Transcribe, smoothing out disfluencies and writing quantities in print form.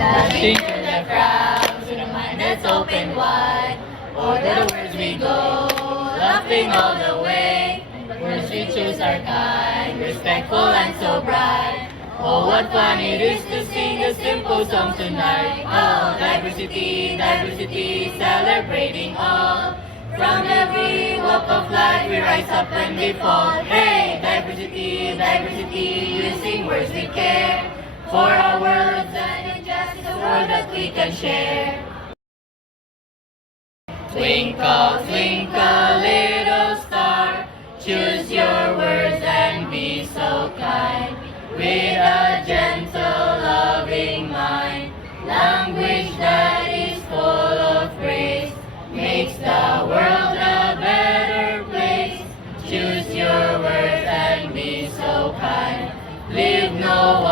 Laughing to the crowd, with a mind that's open wide. Oh, the words we go, laughing all the way. Words we choose are kind, respectful and so bright. Oh, what fun it is to sing a simple song tonight. Oh, diversity, diversity, celebrating all. From every walk of life we rise up when we fall. Hey, diversity, diversity, using words we care. For our words and injustice, a world that we can share. Twinkle, twinkle, little star, choose your words and be so kind. With a gentle, loving mind, language that is full of grace, makes the world a better place. Choose your words and be so kind. Leave no